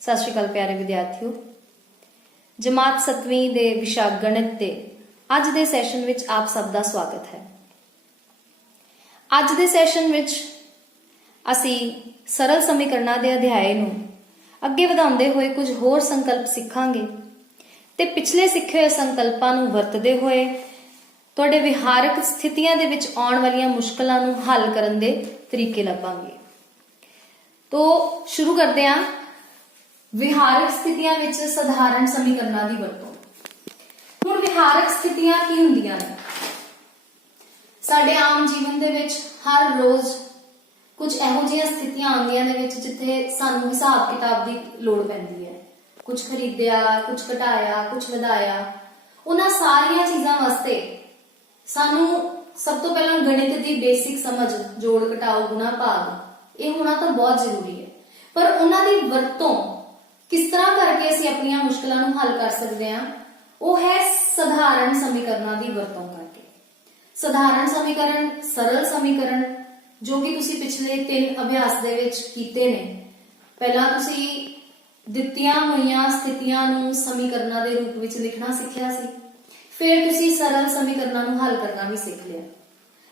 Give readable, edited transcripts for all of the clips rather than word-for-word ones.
सत श्री अकाल प्यारे विद्यार्थियों। जमात 7वीं दे विषय गणित के अज के सैशन में आप सब का स्वागत है। अज के सैशन में असी सरल समीकरणों के अध्याय नूं अगे वधाउंदे हुए कुछ होर संकल्प सीखांगे ते पिछले सीखे हुए संकल्पां नूं वरतदे हुए तुहाडे विहारक स्थितियां दे विच आउण वालीआं मुश्किलां नूं हल करन दे तरीके लभांगे। तो शुरू करते हैं विहारक स्थितियां विच साधारण समीकरणों की वरतों। हुण विहारक स्थितियां की हुंदियां ने? साडे आम जीवन दे विच हर रोज कुछ इहो जिहियां स्थितियां आउंदियां ने विच जिथे सानूं हिसाब किताब की लोड़ पैंदी है। कुछ खरीदिया, कुछ घटाया, कुछ वधाया। उन्हां सारियां चीज़ां वास्ते सानूं सब तो पहला गणित की बेसिक समझ जोड़ घटाओ गुणा भाग ये होना तो बहुत जरूरी है। पर उन्हां दी वरतों किस तरह करके असीं अपनियां मुश्किलां नूं हल कर सकते हैं, वो है साधारण समीकरणों की वरतों करके। साधारण समीकरण, सरल समीकरण जो कि तुसीं पिछले 3 अभ्यास दे विच कीते ने। पहला तुसीं दित्तियां होईयां स्थितियां नूं समीकरणों के रूप विच लिखना सीखिया सी, फिर तुसीं सरल समीकरणों नूं हल करना भी सीख लिया।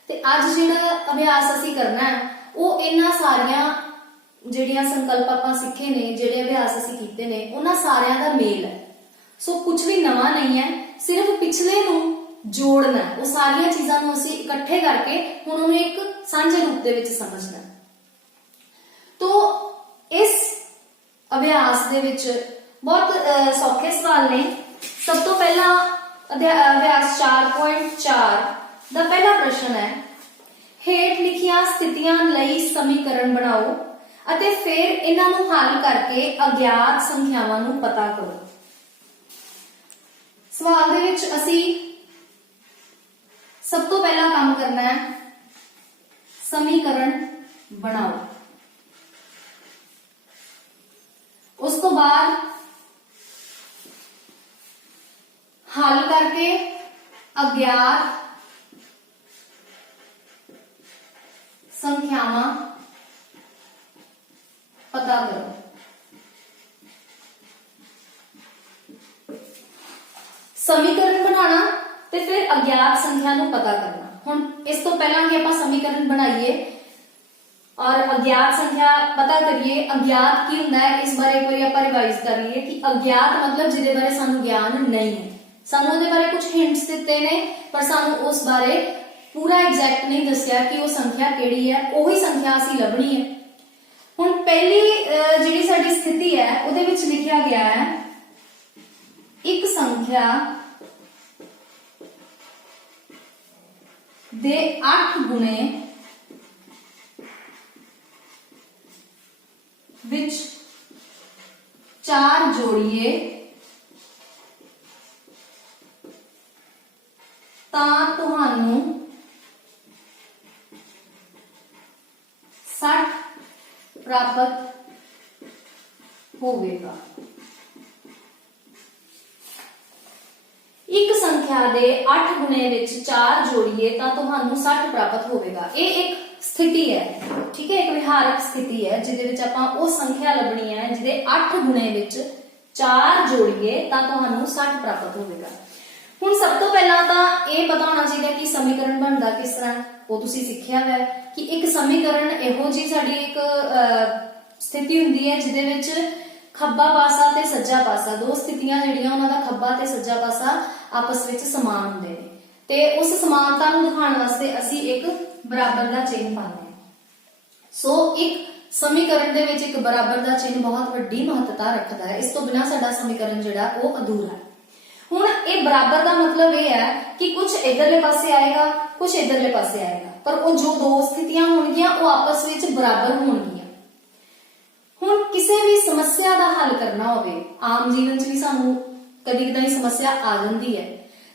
ते अज जिहड़ा अभ्यास असीं करना है वो इन्हां सारियां ਜਿਹੜੀਆਂ संकल्प ਆਪਾਂ सीखे ने, ਜਿਹੜੇ अभ्यास ਅਸੀਂ ਕੀਤੇ ਨੇ, ਉਹਨਾਂ ਸਾਰਿਆਂ ਦਾ ਮੇਲ है। सो कुछ भी नवा नहीं है, सिर्फ पिछले ਨੂੰ जोड़ना है। वो सारियां चीज़ां ਨੂੰ ਅਸੀਂ ਇਕੱਠੇ ਕਰਕੇ ਹੁਣ ਉਹਨੂੰ ਇੱਕ ਸਾਂਝੇ ਰੂਪ ਦੇ ਵਿੱਚ ਸਮਝਣਾ। तो इस अभ्यास ਦੇ ਵਿੱਚ बहुत सौखे सवाल ने। सब तो पहला अभ्यास 4.4 ਦਾ पहला प्रश्न है, हेठ लिखियां स्थितियां ਲਈ समीकरण बनाओ ਅਤੇ ਫਿਰ ਇਹਨਾਂ ਨੂੰ ਹੱਲ ਕਰਕੇ ਅਗਿਆਤ ਸੰਖਿਆਵਾਂ ਨੂੰ ਪਤਾ ਕਰੋ। ਸਵਾਲ ਦੇ ਵਿੱਚ ਅਸੀਂ ਸਭ ਤੋਂ ਪਹਿਲਾ ਕੰਮ ਕਰਨਾ ਹੈ समीकरण बनाओ। उस तो बाद हल करके अज्ञात संख्यावां पता करो। समीकरण बनाना ते फिर अज्ञात संख्या नूं पता करना। हुण इस तो पहला कि आपां समीकरण बनाइए और अज्ञात संख्या पता करिए, अज्ञात की हुंदा है इस बारे एक बार आपां रिवाइज कर लईए कि अज्ञात मतलब जिहदे बारे सानूं ज्ञान नहीं है। सानूं उहदे बारे कुछ हिंट्स दिते ने पर सानूं उस बारे पूरा एग्जैक्ट नहीं दस्सिया कि वो संख्या किहड़ी है, ओही संख्या असीं लभणी है। हुण पहली जिहड़ी साडी स्थिति है उहदे विच लिखिया गया है एक संख्या दे 8 गुणे विच 4 जोड़िए तां तुहानू 60 प्राप्त होवेगा। एक संख्या दे 8 गुणे विच 4 जोड़िए तां तुहानू 60 प्राप्त होवेगा। ये एक स्थिति है, ठीक है, एक विहारक स्थिति है जिहदे विच आपां वो संख्या लभणी है जिहदे 8 गुणे विच 4 जोड़िए तां तुहानू 60 प्राप्त होवेगा। हुण सब तो पहला तां ये पता होना चाहिए कि समीकरण बनदा किस तरह, वो तुसीं सिੱਖਿਆ है कि एक समीकरण इहो जी साडी एक स्थिति हुंदी है जिहदे विच खब्बा पासा ते सज्जा पासा, दो स्थितियां जिहड़ियां उन्हां दा खब्बा ते सज्जा पासा आपस विच समान हुंदे ने ते उस समानता नूं दिखाउण वास्ते असीं एक बराबर दा चिन्ह पाਉਂਦੇ हैं। सो एक समीकरण दे विच एक बराबर दा चिन्ह बहुत वड्डी महत्ता रखदा है। इस तो बिना साडा समीकरण जिहड़ा वो अधूरा है। हुण ये बराबर का मतलब ये है कि कुछ इधरले पासे आएगा, कुछ इधरले पासे आएगा, पर वो जो दो स्थितियां होणगियां वो आपस विच बराबर होणगियां। हुण किसी भी समस्या का हल करना होवे, आम जीवन च भी सानू कदी-कदी समस्या आ जांदी है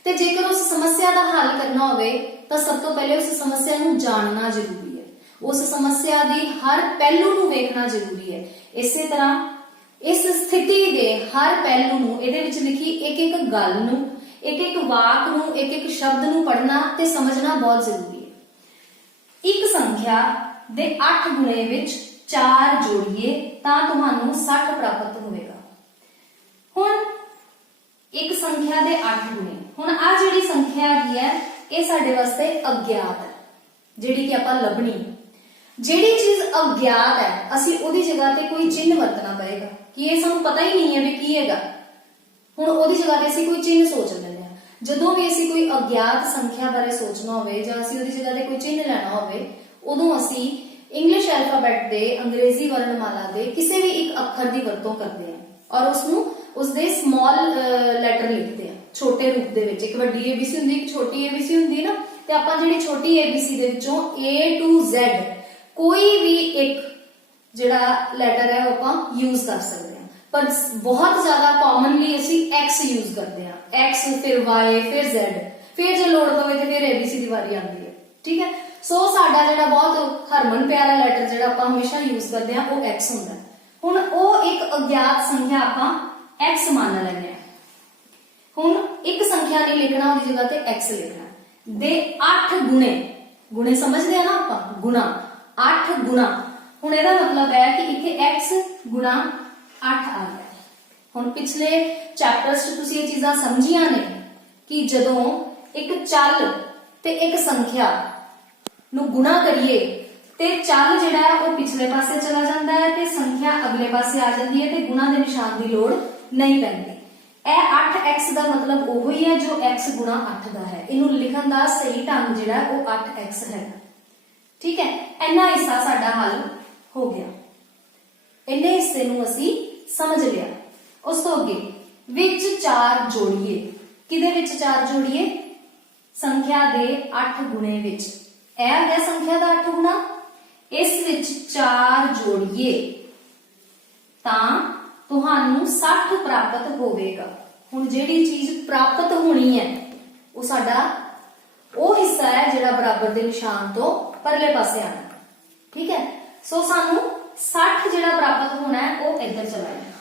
ते जेकर उस समस्या का हल करना होवे तां सब तो पहले उस समस्या नूं जानना जरूरी है, उस समस्या दी हर पहलू नूं वेखना जरूरी है। इसे तरह इस स्थिति दे हर पहलू नूं इहदे विच लिखी एक-एक गल नूं, एक-एक वाक नूं, एक-एक शब्द नूं पढ़ना ते समझना बहुत जरूरी है। एक संख्या दे 8 गुणे विच 4 जोड़िए तां तुहानू 60 प्राप्त होवेगा। संख्या दे 8 गुणे। हुण आ जिहड़ी संख्या हैगी है ये साडे वास्ते अज्ञात है, जिहड़ी कि आपां लभणी। जिहड़ी चीज अज्ञात है असीं ओहदी जगह ते कोई चिन्ह वरतना पएगा कि ये सानूं पता ही नहीं है भी की हैगा। हुण ओहदी जगह ते असीं कोई चिन्ह सोच लैंदे हां। जदों भी असीं कोई अज्ञात संख्या बारे सोचना होवे जां असीं ओहदी जगह ते कोई चिन्ह लैना होवे, उदों असीं इंग्लिश अल्फाबैट दे अंग्रेजी वर्णमाला दे किसी भी एक अखर की वरतों करते हैं और उसनूं उसदे स्मॉल लैटर लिखते हैं, छोटे रूप दे विच। एक वड्डी एबीसी हुंदी, एक छोटी एबीसी हुंदी ना, ते आपां जिहड़ी छोटी एबीसी दे विचों A to Z कोई भी एक जिहड़ा लैटर है वो आपां यूज कर सकते हैं, पर बहुत ज्यादा कॉमनली असीं X यूज करते हैं। X फिर Y फिर Z, फिर जो लोड़ पवे ते फिर एबीसी दी वारी आंदी है। ठीक है, सो साडा जिहड़ा बहुत हरमन प्यारा लैटर जिहड़ा आपां हमेशा यूज करते हैं वो X हुंदा है। हुण वो एक अज्ञात संख्या आपां X मान लैंदे हां। हुण एक संख्या नहीं लिखना, उसकी जगह ते X लिखना। दे 8 गुणे, गुणे समझदे आ ना आपां, गुणा 8 गुणा। हुण इहदा मतलब है कि इत्थे X गुणा 8 आ गया। हुण पिछले चैप्टर्स च तुसीं ये चीज़ां समझियां ने कि जदों एक चल ते एक संख्या नूं गुणा करिए ते चल जिहड़ा है वो पिछले पासे चला जाता है ते संख्या अगले पासे आ जाती है ते गुणा दे निशान की लोड़ नहीं पैंदी। यह 8x का मतलब वही है जो x गुणा 8 का है। इनू लिखण का सही ढंग जिहड़ा है वो 8x है। ठीक है, इन्ना हिस्सा साडा हल हो गया। इन्ने हिस्से नूं असीं समझ लिया। उस तो अगे विच 4 जोड़िए। किदे विच 4 जोड़िए? संख्या दे 8 गुणे विच। यह आ गया संख्या का 8 गुणा। इस विच 4 जोड़िए तां तुहानू 60 प्राप्त होवेगा। हुण जिहड़ी चीज प्राप्त होनी है वो साडा वो हिस्सा है जिहड़ा बराबर दे निशान तो परले पासे आना। ठीक है, सो सानू 60 जिहड़ा प्राप्त होना है वो इधर चला जाना।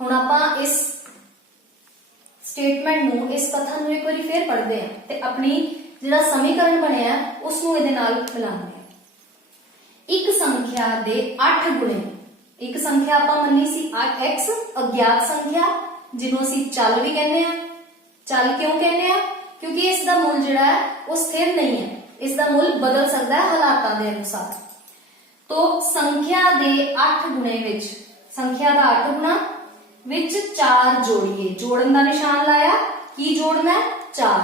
हुण आपां इस स्टेटमेंट नू, इस कथन नू एक बार फिर पढ़ते हैं ते अपनी जिहड़ा समीकरण बनिया उसनू इहदे नाल मिलांगे। एक संख्या दे 8 गुणे। एक संख्या आपां मन्नी सी x, अज्ञात संख्या जिन्हों असीं चल भी कहने आ। चल क्यों कहने आ? क्योंकि इसका मुल जिहड़ा है वो स्थिर नहीं है, इसका मुल बदल सकता है हालातां दे अनुसार। तो संख्या दे 8 गुणे विच, संख्या का 8 गुणा विच 4 जोड़िए। जोड़न का निशान लाया, की जोड़ना है? 4।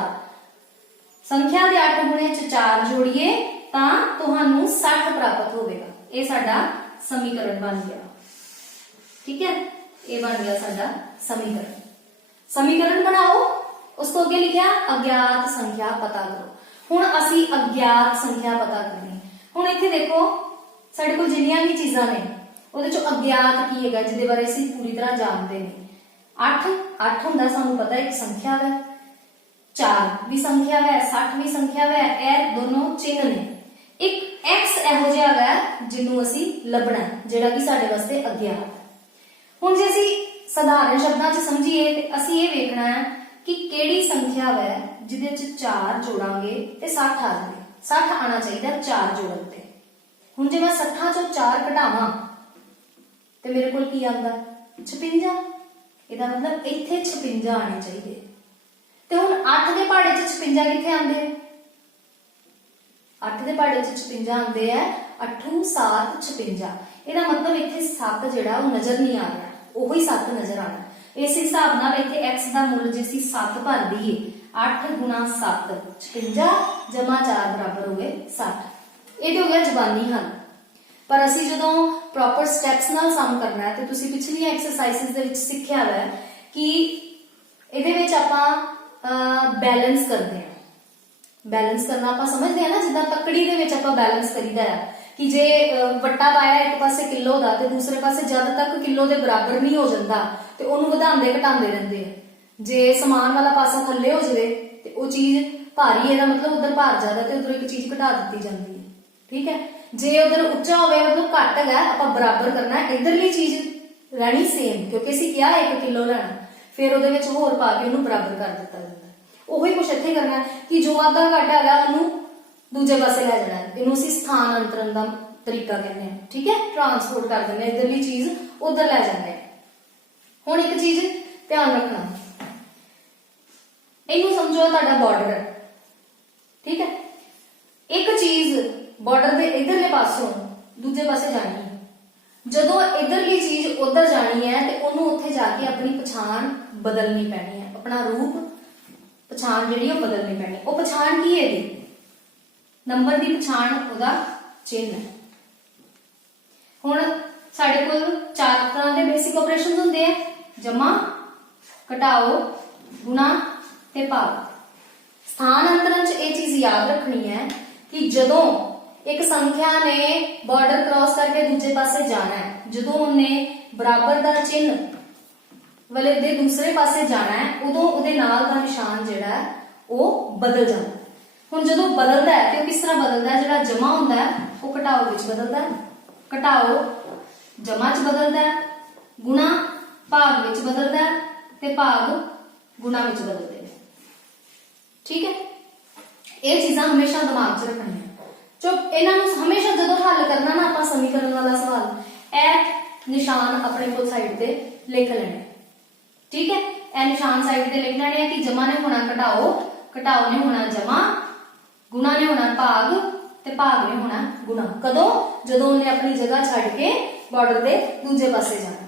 संख्या दे 8 गुणे च 4 जोड़िए तां तुहानू 60 प्राप्त होवेगा। ये साडा समीकरण बन गया। ठीक है, ये बन गया साडा समीकरण। समीकरण बनाओ, उस तो अगे लिखा अज्ञात संख्या पता करो। हुण असीं अज्ञात संख्या पता करनी। हुण इत्थे देखो साडे कोल जिन्नियां भी चीज़ां ने ਉਹਦੇ ਚੋਂ अज्ञात की है जिहदे बारे ਅਸੀਂ पूरी तरह जानते हैं। 8 ਹੁੰਦਾ ਸਾਨੂੰ पता एक संख्या है, 4 भी संख्या है, 60 भी संख्या है। ਇਹ दोनों चिन्ह ने। एक x ਇਹੋ ਜਿਹਾ है ਜਿਹਨੂੰ ਅਸੀਂ ਲੱਭਣਾ ਜਿਹੜਾ ਕਿ ਸਾਡੇ ਵਾਸਤੇ अज्ञात है। ਹੁਣ ਜੇ ਅਸੀਂ ਸਾਧਾਰਨ ਸ਼ਬਦਾਂ 'ਚ ਸਮਝੀਏ ਤੇ ਅਸੀਂ ਇਹ ਵੇਖਣਾ ਹੈ ਕਿ ਕਿਹੜੀ ਸੰख्या है ਜਿਹਦੇ 'ਚ 4 ਜੋੜਾਂਗੇ ਤੇ 60 ਆ ਜਾਵੇ। 60 ਆਣਾ ਚਾਹੀਦਾ 4 ਜੋੜਨ ਤੇ। ਹੁਣ ਜੇ ਮੈਂ 60 ਚੋਂ 4 ਘਟਾਵਾਂ ਤੇ ਮੇਰੇ ਕੋਲ ਕੀ ਆਉਂਦਾ? 56। ਇਹਦਾ ਮਤਲਬ ਇੱਥੇ 56 ਆਣੇ ਚਾਹੀਦੇ। ਤੇ ਹੁਣ 8 ਦੇ ਪਹਾੜੇ 'ਚ 56 ਕਿੱਥੇ ਆਉਂਦੇ? 8 ਦੇ ਪਹਾੜੇ 'ਚ 56 ਆਉਂਦੇ ਆ। 8 7 56। ਇਹਦਾ ਮਤਲਬ ਇੱਥੇ 7 ਜਿਹੜਾ ਉਹ ਨਜ਼ਰ ਨਹੀਂ ਆ ਰਿਹਾ, ਉਹੀ 7 ਨਜ਼ਰ ਆਣਾ। ਇਸ ਹਿਸਾਬ ਨਾਲ ਇੱਥੇ x ਦਾ ਮੁੱਲ ਜੇ ਅਸੀਂ 7 ਭਰ ਦਈਏ, 8 ਗੁਣਾ 7 56 ਜਮਾ 4 ਬਰਾਬਰ ਹੋ ਗਏ 60। ਇਹ ਹੋ ਗਿਆ ਜ਼ਬਾਨੀ ਹੱਲ। पर असी जो प्रॉपर स्टैप्स नाल सम करना है तो तुसी पिछली एक्सरसाइजेस दे विच सीखिया है कि इहदे विच आपां बैलेंस करते हैं। बैलेंस करना आपां समझते हैं ना, जिद्दां तकड़ी दे विच आपां बैलेंस करीदा है कि जे वट्टा पाया एक पासे किलो दा ते दूसरे पासे जद तक किलो दे बराबर नहीं हो जांदा ते ओनू वधांदे घटांदे रहिंदे आ। जे समान वाला पासा थल्ले हो जावे ते ओ चीज भारी है, मतलब उधर भार ज्यादा ते उधर एक चीज घटा दी जाती है। ठीक है, जे उधर उच्चा हो मतलब घट है आपां बराबर करना है, इधरली चीज रहनी सेम क्योंकि असीं क्या 1 किलो लेना, फिर उहदे विच होर पा के उहनूं बराबर कर दित्ता जांदा है। ओही कुछ इत्थे करना है कि जो आधा घट है उहनूं दूजे पासे लै जाना है। इहनूं असीं स्थानांतरण दा तरीका कहने हैं। ठीक है, ट्रांसपोर्ट कर दिंदे, इधरली चीज उधर लै जांदे। हुण एक चीज ध्यान रखना, ਤੁਹਾਡਾ ਬਾਰਡਰ ਹੈ, ਠੀਕ ਹੈ। ਇੱਕ ਚੀਜ਼ ਬਾਰਡਰ ਦੇ ਇਧਰਲੇ ਪਾਸੋਂ ਦੂਜੇ ਪਾਸੇ ਜਾਣੀ ਹੈ, ਜਦੋਂ ਇਧਰਲੀ ਚੀਜ਼ ਉਧਰ ਜਾਣੀ ਹੈ ਤੇ ਉਹਨੂੰ ਉੱਥੇ ਜਾ ਕੇ ਆਪਣੀ ਪਛਾਣ ਬਦਲਣੀ ਪੈਣੀ ਹੈ, ਆਪਣਾ ਰੂਪ ਪਛਾਣ ਜਿਹੜੀ ਉਹ ਬਦਲਣੀ ਪੈਣੀ। ਉਹ ਪਛਾਣ ਕੀ ਹੈ? ਇਹਦੀ ਨੰਬਰ ਦੀ ਪਛਾਣ ਉਹਦਾ ਚਿੰਨ੍ਹ ਹੈ। ਹੁਣ ਸਾਡੇ ਕੋਲ 4 ਤਰ੍ਹਾਂ ਦੇ ਬੇਸਿਕ ਆਪਰੇਸ਼ਨਸ ਹੁੰਦੇ ਆ, ਜਮਾ, ਘਟਾਓ, ਗੁਣਾ ਤੇ ਭਾਗ। ਸਥਾਨ ਅੰਤਰਨ 'ਚ ਇਹ ਚੀਜ਼ ਯਾਦ ਰੱਖਣੀ ਹੈ ਕਿ ਜਦੋਂ ਇੱਕ ਸੰਖਿਆ ਨੇ ਬਾਰਡਰ ਕ੍ਰਾਸ ਕਰਕੇ ਦੂਜੇ ਪਾਸੇ ਜਾਣਾ ਹੈ, ਜਦੋਂ ਉਹਨੇ ਬਰਾਬਰ ਦਾ ਚਿੰਨ੍ਹ ਵਾਲੇ ਦੇ ਦੂਸਰੇ ਪਾਸੇ ਜਾਣਾ ਹੈ, ਉਦੋਂ ਉਹਦੇ ਨਾਲ ਦਾ ਨਿਸ਼ਾਨ ਜਿਹੜਾ ਹੈ ਉਹ ਬਦਲ ਜਾਂਦਾ ਹੈ। ਹੁਣ ਜਦੋਂ ਬਦਲਦਾ ਹੈ ਤੇ ਉਹ ਕਿਸ ਤਰ੍ਹਾਂ ਬਦਲਦਾ ਹੈ? ਜਿਹੜਾ ਜਮਾ ਹੁੰਦਾ ਹੈ ਉਹ ਘਟਾਓ ਵਿੱਚ ਬਦਲਦਾ ਹੈ, ਘਟਾਓ ਜਮਾ 'ਚ ਬਦਲਦਾ ਹੈ, ਗੁਣਾ ਭਾਗ ਵਿੱਚ ਬਦਲਦਾ ਹੈ ਤੇ ਭਾਗ ਗੁਣਾ ਵਿੱਚ ਬਦਲਦੇ ਨੇ, ਠੀਕ ਹੈ। ਇਹ ਚੀਜ਼ਾਂ ਹਮੇਸ਼ਾ ਦਿਮਾਗ 'ਚ ਰੱਖਣੀਆਂ। ਇਹਨਾਂ ਨੂੰ ਹਮੇਸ਼ਾ ਜਦੋਂ ਹੱਲ ਕਰਨਾ ਨਾ ਆਪਾਂ ਸਮੀਕਰਨ ਵਾਲਾ ਸਵਾਲ, ਇਹ ਨਿਸ਼ਾਨ ਆਪਣੇ ਕੋਲ ਸਾਈਡ ਤੇ ਲਿਖ ਲੈਣੇ, ਠੀਕ ਹੈ। ਇਹ ਨਿਸ਼ਾਨ ਸਾਈਡ ਤੇ ਲਿਖ ਲੈਣੇ ਆ ਕਿ ਜਮਾ ਨੇ ਹੋਣਾ ਘਟਾਓ, ਘਟਾਓ ਨੇ ਹੋਣਾ ਜਮਾ, ਗੁਣਾ ਨੇ ਹੋਣਾ ਭਾਗ ਤੇ ਭਾਗ ਨੇ ਹੋਣਾ ਗੁਣਾ। ਕਦੋਂ? ਜਦੋਂ ਉਹਨੇ ਆਪਣੀ ਜਗ੍ਹਾ ਛੱਡ ਕੇ ਬਾਰਡਰ ਦੇ ਦੂਜੇ ਪਾਸੇ ਜਾਣਾ।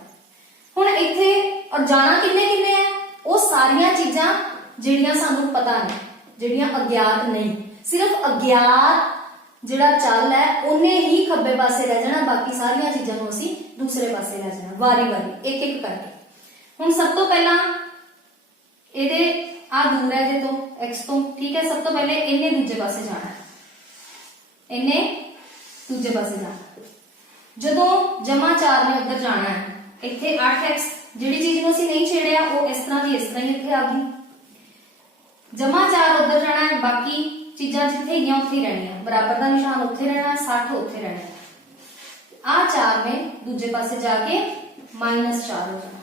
ਹੁਣ ਇੱਥੇ ਔਰ ਜਾਣਾ ਕਿੰਨੇ ਕਿੰਨੇ ਹੈ? ਉਹ ਸਾਰੀਆਂ ਚੀਜ਼ਾਂ ਜਿਹੜੀਆਂ ਸਾਨੂੰ ਪਤਾ ਨੇ, ਜਿਹੜੀਆਂ ਅਗਿਆਤ ਨਹੀਂ। ਸਿਰਫ ਅਗਿਆਤ ਜਿਹੜਾ ਚੱਲ ਹੈ ਉਹਨੇ ਹੀ ਖੱਬੇ ਪਾਸੇ ਰਹਿ ਜਾਣਾ, ਬਾਕੀ ਸਾਰੀਆਂ ਚੀਜ਼ਾਂ ਨੂੰ ਅਸੀਂ ਦੂਸਰੇ ਪਾਸੇ ਲੈ ਜਾਣਾ, ਵਾਰੀ ਵਾਰੀ ਇੱਕ ਇੱਕ ਕਰਕੇ। ਹੁਣ ਸਭ ਤੋਂ ਪਹਿਲਾਂ ਇਹਦੇ ਆ ਦੂਰ ਹੈ ਇਹਦੇ ਤੋਂ, x ਤੋਂ, ਠੀਕ ਹੈ। ਸਭ ਤੋਂ ਪਹਿਲੇ ਇਹਨੇ ਦੂਜੇ ਪਾਸੇ ਜਾਣਾ, ਇਹਨੇ ਦੂਜੇ ਪਾਸੇ ਜਾਣਾ। ਜਦੋਂ ਜਮਾ 4 ਨੇ ਉੱਧਰ ਜਾਣਾ ਹੈ, ਇੱਥੇ 8x ਜਿਹੜੀ ਚੀਜ਼ ਨੂੰ ਅਸੀਂ ਨਹੀਂ ਛੇੜਿਆ ਉਹ ਇਸ ਤਰ੍ਹਾਂ ਦੀ ਇਸ ਤਰ੍ਹਾਂ ਹੀ ਇੱਥੇ ਆ ਗਈ। ਜਮਾ 4 ਉੱਧਰ ਜਾਣਾ ਹੈ, ਬਾਕੀ ਚੀਜ਼ਾਂ ਜਿੱਥੇ ਹੈਗੀਆਂ ਉੱਥੇ ਹੀ ਰਹਿਣੀਆਂ, ਬਰਾਬਰ ਦਾ ਨਿਸ਼ਾਨ ਉੱਥੇ ਰਹਿਣਾ, 60 ਉੱਥੇ ਰਹਿਣਾ। ਆ 4 ਨੇ ਦੂਜੇ ਪਾਸੇ ਜਾ ਕੇ -4 ਹੋ ਜਾਣਾ।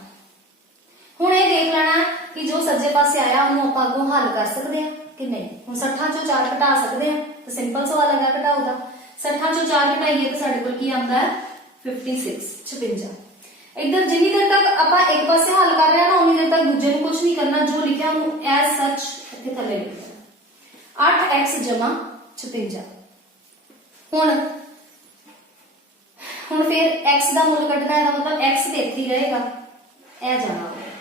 ਹੁਣ ਇਹ ਦੇਖ ਲੈਣਾ ਕਿ ਜੋ ਸੱਜੇ ਪਾਸੇ ਆਇਆ ਉਹਨੂੰ ਆਪਾਂ ਅੱਗੋਂ ਹੱਲ ਕਰ ਸਕਦੇ ਹਾਂ ਕਿ ਨਹੀਂ। ਹੁਣ 60 ਚੋਂ 4 ਘਟਾ ਸਕਦੇ ਹਾਂ ਤਾਂ ਸਿੰਪਲ ਸਵਾਲ ਹੈਗਾ ਘਟਾਓ ਦਾ। 60 ਚੋਂ 4 ਘਟਾਈਏ ਤਾਂ ਸਾਡੇ ਕੋਲ ਕੀ ਆਉਂਦਾ ਹੈ? 56। ਇੱਧਰ ਜਿੰਨੀ ਦੇਰ ਤੱਕ ਆਪਾਂ ਇੱਕ ਪਾਸੇ ਹੱਲ ਕਰ ਰਹੇ ਹਾਂ ਨਾ, ਉਨੀ ਦੇਰ ਤੱਕ ਦੂਜੇ ਨੂੰ ਕੁਝ ਨਹੀਂ ਕਰਨਾ, ਜੋ ਲਿਖਿਆ ਉਹਨੂੰ ਐਜ਼ ਸੱਚ ਇੱਥੇ ਥੱਲੇ ਲਿਖ ਦੇਣਾ। 8x ਜਮਾ 56। ਹੁਣ ਫਿਰ x ਦਾ ਮੁੱਲ ਕੱਢਣਾ ਹੈ, ਮਤਲਬ x ਤੇ ਇੱਥੇ ਹੀ ਰਹੇਗਾ, ਇਹ ਜਾਣਾ ਹੋਵੇ।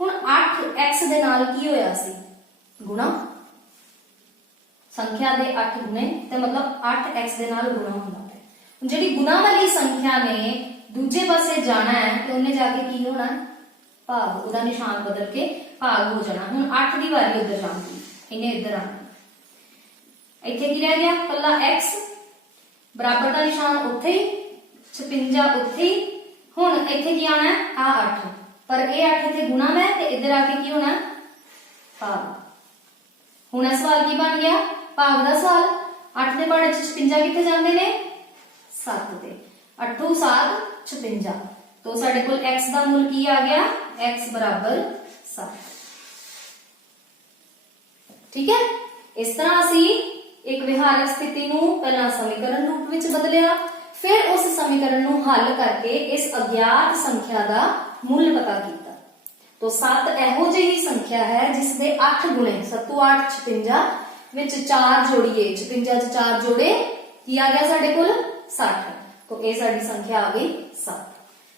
ਹੁਣ 8x ਦੇ ਨਾਲ ਕੀ ਹੋਇਆ ਸੀ? ਗੁਣਾ। ਸੰਖਿਆ ਦੇ 8 ਗੁਣੇ ਤੇ ਮਤਲਬ 8x ਦੇ ਨਾਲ ਗੁਣਾ ਹੁੰਦਾ ਹੈ। ਜਿਹੜੀ ਗੁਣਾ ਵਾਲੀ ਸੰਖਿਆ ਨੇ ਦੂਜੇ ਪਾਸੇ ਜਾਣਾ ਹੈ ਤੇ ਉਹਨੇ ਜਾ ਕੇ ਕੀ ਹੋਣਾ? ਭਾਗ। ਉਹਦਾ ਨਿਸ਼ਾਨ ਬਦਲ ਕੇ ਭਾਗ ਹੋ ਜਾਣਾ। ਹੁਣ 8 ਦੀ ਵਾਰੀ ਉੱਧਰ ਜਾਊਗੀ, ਇਹਨੇ ਇੱਧਰ ਆਣਾ। ਇੱਥੇ ਕੀ ਰਹਿ ਗਿਆ? ਕੱਲਾ x, ਬਰਾਬਰ ਦਾ ਨਿਸ਼ਾਨ ਉੱਥੇ ਹੀ, 56 ਉੱਥੇ ਹੀ। ਹੁਣ ਇੱਥੇ ਕੀ ਆਣਾ? ਆ 8, ਪਰ ਇਹ 8 ਇੱਥੇ ਗੁਣਾ ਹੈ ਤੇ ਇੱਧਰ ਆ ਕੇ ਕੀ ਹੋਣਾ? ਭਾਗ। ਹੁਣ ਇਹ ਸਵਾਲ ਕੀ ਬਣ ਗਿਆ? ਭਾਗ ਦਾ ਸਵਾਲ। 8 ਦੇ ਪਹਾੜੇ 'ਚ 56 ਕਿੱਥੇ ਜਾਂਦੇ ਨੇ? 7 ਤੇ। 8 7 56। तो साडे कोल x ਦਾ ਮੁੱਲ ਕੀ ਆ ਗਿਆ? x बराबर 7। ठीक है। इस तरह असी एक विहारक स्थिति नूं पहला समीकरण रूप विच बदलिया, फिर उस समीकरण नूं हल करके इस अज्ञात संख्या का मुल पता किया। तो 7 एहो जी संख्या है जिसके 8 गुणे 7 8 56 विच 4 जोड़िए, 56 च 4 जोड़े की आ गया साडे कोल 60। तो ये साडी संख्या आ गई 7।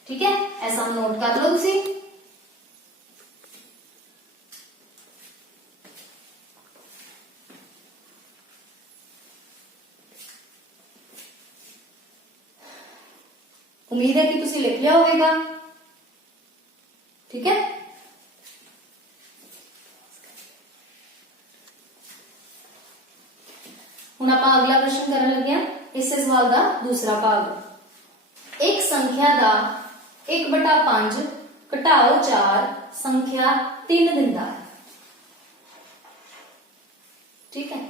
ठीक है, ऐसा नोट कर लो तुसी। उम्मीद है कि तुसी लिख लिया होगा। ठीक है, हुण आपां अगला प्रश्न करन लगे हां। इस सवाल का दूसरा भाग। एक संख्या का 1/5 घटाओ 4 संख्या 3 दिंदा है। ठीक है,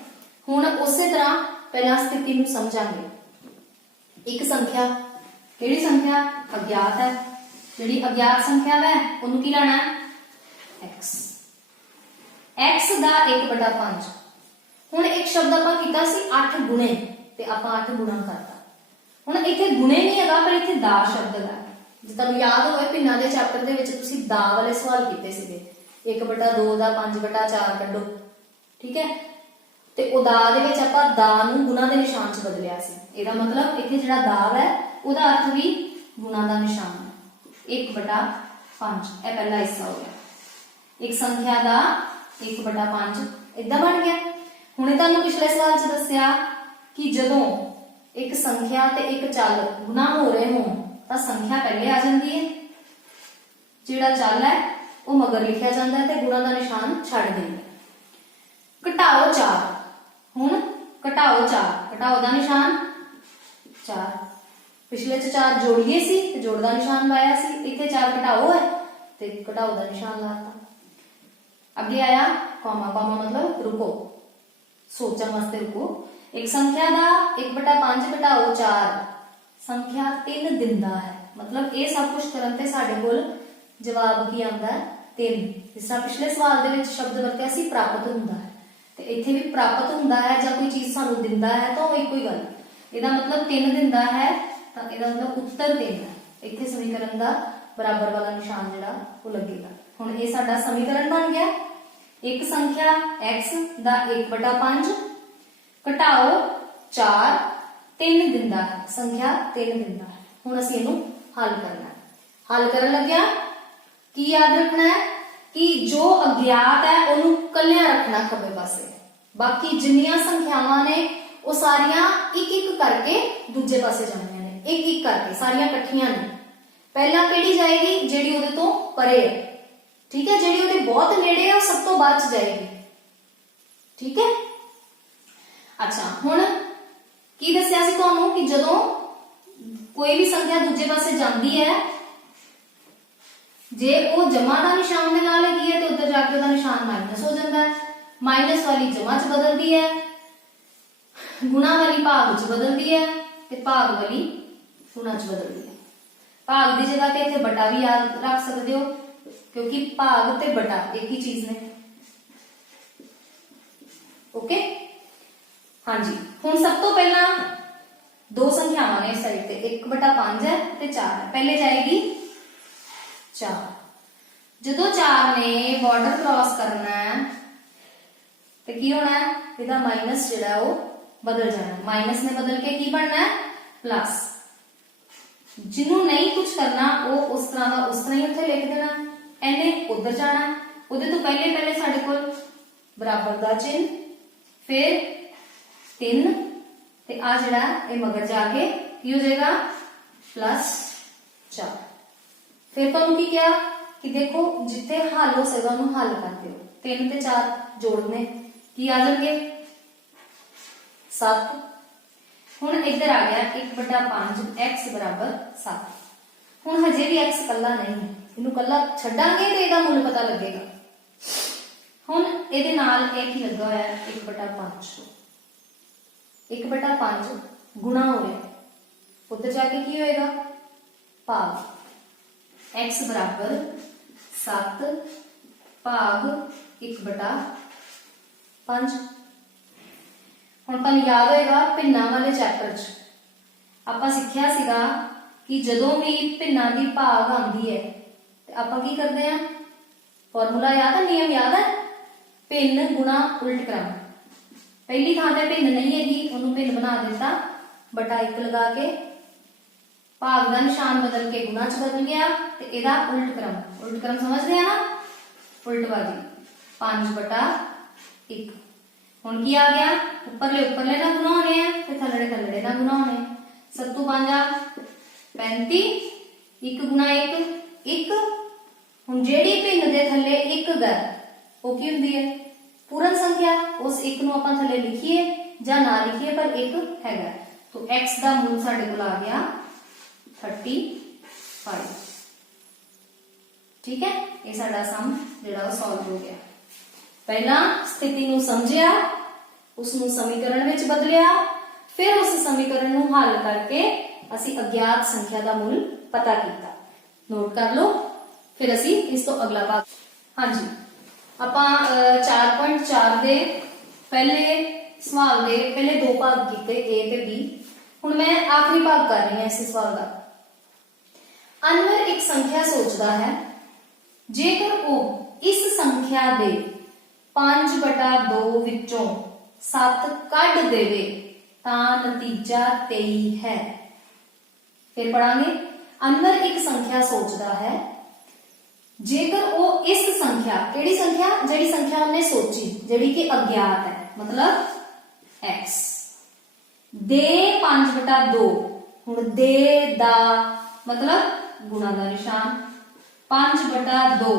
हुण उसे तरह पहला स्थिति नूं समझांगे। एक संख्या, केड़ी संख्या? अज्ञात है। जिहड़ी अज्ञात संख्या है उन्होंने की लेना है? x। x का 1/5। हुण एक शब्द आपां कीता सी 8 गुणे ते आपां 8 गुणा करता। हुण इत्थे गुणे नहीं हैगा पर इत्थे दा शब्द है। जे तुहानूं याद होवे भिन्नां दे चैप्टर दे विच तुसीं दा वाले सवाल कीते सीगे। 1/2 दा 5/4 कड्ढो, ठीक है। ਤੇ ਉਹ ਦਾ ਦੇ ਵਿੱਚ ਆਪਾਂ ਦਾ ਨੂੰ ਗੁਣਾ ਦੇ ਨਿਸ਼ਾਨ 'ਚ ਬਦਲਿਆ ਸੀ। ਇਹਦਾ ਮਤਲਬ ਇੱਥੇ ਜਿਹੜਾ ਦਾ ਹੈ ਉਹਦਾ ਅਰਥ ਵੀ ਗੁਣਾ ਦਾ ਨਿਸ਼ਾਨ ਹੈ। 1/5 ਇਹ ਪਹਿਲਾ ਹਿੱਸਾ ਹੋ ਗਿਆ। ਇੱਕ ਸੰਖਿਆ ਦਾ 1/5 ਇਦਾਂ ਬਣ ਗਿਆ। ਹੁਣੇ ਤੁਹਾਨੂੰ ਪਿਛਲੇ ਸਵਾਲ 'ਚ ਦੱਸਿਆ ਕਿ ਜਦੋਂ ਇੱਕ ਸੰਖਿਆ ਤੇ ਇੱਕ ਚੱਲ ਗੁਣਾ ਹੋ ਰਹੇ ਹੋਣ ਤਾਂ ਸੰਖਿਆ ਪਹਿਲੇ ਆ ਜਾਂਦੀ ਹੈ, ਜਿਹੜਾ ਚੱਲ ਹੈ ਉਹ ਮਗਰ ਲਿਖਿਆ ਜਾਂਦਾ ਹੈ ਤੇ ਗੁਣਾ ਦਾ ਨਿਸ਼ਾਨ ਛੱਡ ਦਿੰਦੇ। ਘਟਾਓ 4, ਹੁਣ ਘਟਾਓ 4, ਘਟਾਓ ਦਾ ਨਿਸ਼ਾਨ 4, ਪਿਛਲੇ 'ਚ 4 ਜੋੜੀਏ ਸੀ ਤੇ ਜੋੜ ਦਾ ਨਿਸ਼ਾਨ ਲਾਇਆ ਸੀ, ਇੱਥੇ 4 ਘਟਾਓ ਹੈ ਤੇ ਘਟਾਓ ਦਾ ਨਿਸ਼ਾਨ ਲਾਤਾ। ਅੱਗੇ ਆਇਆ ਕੌਮਾ, ਕੌਮਾ ਮਤਲਬ ਰੁਕੋ, ਸੋਚਣ ਵਾਸਤੇ ਰੁਕੋ। ਇੱਕ ਸੰਖਿਆ ਦਾ 1/5 ਘਟਾਓ 4 ਸੰਖਿਆ 3 ਦਿੰਦਾ ਹੈ। ਮਤਲਬ ਇਹ ਸਭ ਕੁਝ ਕਰਨ ਤੇ ਸਾਡੇ ਕੋਲ ਜਵਾਬ ਕੀ ਆਉਂਦਾ ਹੈ 3। ਜਿਸ ਤਰ੍ਹਾਂ ਪਿਛਲੇ ਸਵਾਲ ਦੇ ਵਿੱਚ ਸ਼ਬਦ ਵਰਤਿਆ ਸੀ ਪ੍ਰਾਪਤ ਹੁੰਦਾ ਹੈ, ਤੇ ਇੱਥੇ ਵੀ ਪ੍ਰਾਪਤ ਹੁੰਦਾ ਹੈ ਜਾਂ ਕੋਈ ਚੀਜ਼ ਸਾਨੂੰ ਦਿੰਦਾ ਹੈ ਤਾਂ ਉਹ ਇੱਕੋ ਹੀ ਗੱਲ। ਇਹਦਾ ਮਤਲਬ 3 ਦਿੰਦਾ ਹੈ ਤਾਂ ਇਹਦਾ ਮਤਲਬ ਉੱਤਰ 3 ਹੈ। ਇੱਥੇ ਸਮੀਕਰਨ ਦਾ ਬਰਾਬਰ ਵਾਲਾ ਨਿਸ਼ਾਨ ਜਿਹੜਾ ਉਹ ਲੱਗੇਗਾ। ਹੁਣ ਇਹ ਸਾਡਾ ਸਮੀਕਰਨ ਬਣ ਗਿਆ। ਇੱਕ ਸੰਖਿਆ x ਦਾ 1/5 ਘਟਾਓ 4 3 ਦਿੰਦਾ ਹੈ, ਸੰਖਿਆ 3 ਦਿੰਦਾ ਹੈ। ਹੁਣ ਅਸੀਂ ਇਹਨੂੰ ਹੱਲ ਕਰਨਾ ਹੈ। ਹੱਲ ਕਰਨ ਲੱਗਿਆ ਕੀ ਯਾਦ ਰੱਖਣਾ ਹੈ ਕਿ ਜੋ ਅਗਿਆਤ ਹੈ ਉਹਨੂੰ ਕੱਲਿਆਂ ਰੱਖਣਾ ਖੱਬੇ ਪਾਸੇ, ਬਾਕੀ ਜਿੰਨੀਆਂ ਸੰਖਿਆਵਾਂ ਨੇ ਉਹ ਸਾਰੀਆਂ ਇੱਕ ਇੱਕ ਕਰਕੇ ਦੂਜੇ ਪਾਸੇ ਜਾਣੀਆਂ ਨੇ, ਇੱਕ ਇੱਕ ਕਰਕੇ ਸਾਰੀਆਂ ਇਕੱਠੀਆਂ ਨੇ। ਪਹਿਲਾਂ ਕਿਹੜੀ ਜਾਏਗੀ? ਜਿਹੜੀ ਉਹਦੇ ਤੋਂ ਪਰੇ ਹੈ, ਠੀਕ ਹੈ। ਜਿਹੜੀ ਉਹਦੇ ਬਹੁਤ ਨੇੜੇ ਹੈ ਉਹ ਸਭ ਤੋਂ ਬਾਅਦ ਚ ਜਾਏਗੀ, ਠੀਕ ਹੈ। ਅੱਛਾ, ਹੁਣ ਕੀ ਦੱਸਿਆ ਸੀ ਤੁਹਾਨੂੰ ਕਿ ਜਦੋਂ ਕੋਈ ਵੀ ਸੰਖਿਆ ਦੂਜੇ ਪਾਸੇ ਜਾਂਦੀ ਹੈ, ਜੇ ਉਹ ਜਮਾ ਦਾ ਨਿਸ਼ਾਨ ਦੇ ਨਾਲ ਹੈਗੀ ਹੈ ਤੇ ਉੱਧਰ ਜਾ ਕੇ ਉਹਦਾ ਨਿਸ਼ਾਨ ਮਾਈਨਸ ਹੋ ਜਾਂਦਾ ਹੈ। ਮਾਈਨਸ ਵਾਲੀ ਜਮਾ ਚ ਬਦਲਦੀ ਹੈ, ਗੁਣਾ ਵਾਲੀ ਭਾਗ ਚ ਬਦਲਦੀ ਹੈ ਤੇ ਭਾਗ ਵਾਲੀ ਗੁਣਾ ਚ ਬਦਲਦੀ ਹੈ। ਭਾਗ ਦੀ ਜਗ੍ਹਾ ਤੇ ਇੱਥੇ ਬਟਾ ਵੀ ਯਾਦ ਰੱਖ ਸਕਦੇ ਹੋ, ਕਿਉਂਕਿ ਭਾਗ ਤੇ ਬਟਾ ਇੱਕ ਹੀ ਚੀਜ਼ ਨੇ। ਓਕੇ, ਹਾਂਜੀ। ਹੁਣ ਸਭ ਤੋਂ ਪਹਿਲਾਂ ਦੋ ਸੰਖਿਆਵਾਂ ਨੇ ਇਸ ਸਾਈਡ ਤੇ, 1/5 ਹੈ ਤੇ 4 ਹੈ। ਪਹਿਲੇ ਜਾਏਗੀ 4। ਜਦੋਂ 4 ਨੇ ਬਾਰਡਰ ਕ੍ਰਾਸ ਕਰਨਾ ਹੈ ਤੇ ਕੀ ਹੋਣਾ ਹੈ? ਇਹਦਾ ਮਾਈਨਸ ਜਿਹੜਾ ਉਹ ਬਦਲ ਜਾਣਾ। ਮਾਈਨਸ ਨੇ ਬਦਲ ਕੇ ਕੀ ਬਣਨਾ ਹੈ? ਪਲੱਸ। ਜਿਹਨੂੰ ਨਹੀਂ ਕੁਝ ਕਰਨਾ ਉਹ ਉਸ ਤਰ੍ਹਾਂ ਦਾ ਉਸ ਤਰ੍ਹਾਂ ਹੀ ਉੱਥੇ ਲਿਖ ਦੇਣਾ। ਇਹਨੇ ਉਧਰ ਜਾਣਾ, ਉਹਦੇ ਤੋਂ ਪਹਿਲੇ ਸਾਡੇ ਕੋਲ ਬਰਾਬਰ ਦਾ ਚਿੰਨ, ਫਿਰ 3 ਤੇ ਆ ਜਿਹੜਾ ਇਹ ਮਗਰ ਜਾ ਕੇ ਕੀ ਹੋ ਜਾਏਗਾ? +4। ਫਿਰ ਤੁਹਾਨੂੰ ਕੀ ਕਿਹਾ ਕਿ ਦੇਖੋ ਜਿੱਥੇ ਹੱਲ ਹੋ ਸਕਦਾ ਉਹਨੂੰ ਹੱਲ ਕਰ ਦਿਓ। 3 ਤੇ 4 ਜੋੜਨੇ ਕੀ ਆ ਜਾਣਗੇ? 7। ਹੁਣ ਇੱਧਰ ਆ ਗਿਆ 1/5 x = 7। ਹੁਣ ਹਜੇ ਵੀ x ਕੱਲਾ ਨਹੀਂ ਹੈ, ਇਹਨੂੰ ਕੱਲਾ ਛੱਡਾਂਗੇ ਤੇ ਇਹਦਾ ਮੁੱਲ ਪਤਾ ਲੱਗੇਗਾ। ਹੁਣ ਇਹਦੇ ਨਾਲ ਇਹ ਕੀ ਲੱਗਾ ਹੋਇਆ? 1/5 1/5 ਗੁਣਾ ਹੋ ਰਿਹਾ, ਉੱਧਰ ਜਾ ਕੇ ਕੀ ਹੋਏਗਾ? ਭਾਗ। x = 7 ਭਾਗ 1/5। ਹੁਣ ਤੁਹਾਨੂੰ ਯਾਦ ਹੋਏਗਾ ਭਿੰਨਾਂ ਵਾਲੇ ਚੈਪਟਰ 'ਚ ਆਪਾਂ ਸਿੱਖਿਆ ਸੀਗਾ ਕਿ ਜਦੋਂ ਵੀ ਭਿੰਨਾਂ ਦੀ ਭਾਗ ਆਉਂਦੀ ਹੈ ਤੇ ਆਪਾਂ ਕੀ ਕਰਦੇ ਆ? ਫਾਰਮੂਲਾ ਯਾਦ ਹੈ, ਨਿਯਮ ਯਾਦ ਹੈ? ਭਿੰਨ ਗੁਣਾ ਉਲਟ ਕ੍ਰਮ। ਪਹਿਲੀ ਥਾਂ ਤੇ ਭਿੰਨ ਨਹੀਂ ਹੈਗੀ, ਉਹਨੂੰ ਭਿੰਨ ਬਣਾ ਦਿੱਤਾ, /1 ਲਗਾ ਕੇ ਭਾਗ ਦਾ ਨਿਸ਼ਾਨ ਬਦਲ ਕੇ ਗੁਣਾ 'ਚ ਬਦਲ ਗਿਆ ਤੇ ਇਹਦਾ ਉਲਟ ਕ੍ਰਮ ਸਮਝਦੇ ਆ ਨਾ? ਉਲਟਵਾਦੀ 5/1। ਹੁਣ ਕੀ ਆ ਗਿਆ? ਉੱਪਰਲੇ ਨਾਲ ਗੁਣਾ ਹੋਣੇ ਆ ਤੇ ਥੱਲੜੇ ਨਾਲ ਗੁਣਾ ਹੋਣੇ। 7 × 5 = 35, 1 × 1 1। ਹੁਣ ਜਿਹੜੀ ਭਿੰਨ ਦੇ ਥੱਲੇ 1 ਗਾ ਉਹ ਕੀ ਹੁੰਦੀ ਹੈ? ਪੂਰਨ ਸੰਖਿਆ। ਉਸ 1 ਨੂੰ ਆਪਾਂ ਥੱਲੇ ਲਿਖੀਏ ਜਾਂ ਨਾ ਲਿਖੀਏ ਪਰ 1 ਹੈਗਾ, तो x ਦਾ ਮੁੱਲ ਸਾਡੇ ਕੋਲ ਆ ਗਿਆ 35। ਠੀਕ ਹੈ, ਇਹ ਸਾਡਾ ਸਮ ਜਿਹੜਾ ਉਹ ਸੋਲਵ ਹੋ ਗਿਆ। ਪਹਿਲਾਂ ਸਥਿਤੀ ਨੂੰ ਸਮਝਿਆ, ਉਸ ਨੂੰ ਸਮੀਕਰਨ ਵਿੱਚ ਬਦਲਿਆ, ਫਿਰ ਉਸ ਸਮੀਕਰਨ ਨੂੰ ਹੱਲ ਕਰਕੇ ਅਸੀਂ ਅਗਿਆਤ ਸੰਖਿਆ ਦਾ ਮੁੱਲ ਪਤਾ ਕੀਤਾ। ਨੋਟ ਕਰ ਲਓ, ਫਿਰ ਅਸੀਂ ਇਸ ਤੋਂ ਅਗਲਾ ਭਾਗ। ਹਾਂਜੀ, ਆਪਾਂ 4.4 ਦੇ ਪਹਿਲੇ ਸਵਾਲ ਦੇ ਪਹਿਲੇ ਦੋ ਭਾਗ ਕੀਤੇ, A ਤੇ B। ਹੁਣ ਮੈਂ ਆਖਰੀ ਭਾਗ ਕਰ ਰਹੀ ਹਾਂ ਇਸ ਸਵਾਲ ਦਾ। ਅਨਵਰ ਇੱਕ ਸੰਖਿਆ ਸੋਚਦਾ ਹੈ, ਜੇਕਰ ਉਹ ਇਸ ਸੰਖਿਆ ਦੇ 5/2 ਵਿੱਚੋਂ 7 ਕੱਢ ਦੇਵੇ ਤਾਂ ਨਤੀਜਾ 23 ਹੈ। ਫਿਰ ਪੜਾਂਗੇ। ਅਨਵਰ ਇੱਕ ਸੰਖਿਆ ਸੋਚਦਾ ਹੈ, ਜੇਕਰ ਉਹ ਇਸ ਸੰਖਿਆ, ਕਿਹੜੀ ਸੰਖਿਆ, ਜਿਹੜੀ ਸੰਖਿਆ ਉਹਨੇ ਸੋਚੀ, ਜਿਹੜੀ ਕਿ ਅਗਿਆਤ ਹੈ, ਮਤਲਬ x ਦੇ 5/2, ਹੁਣ ਦੇ ਦਾ ਮਤਲਬ ਗੁਣਾ ਦਾ ਨਿਸ਼ਾਨ, 5/2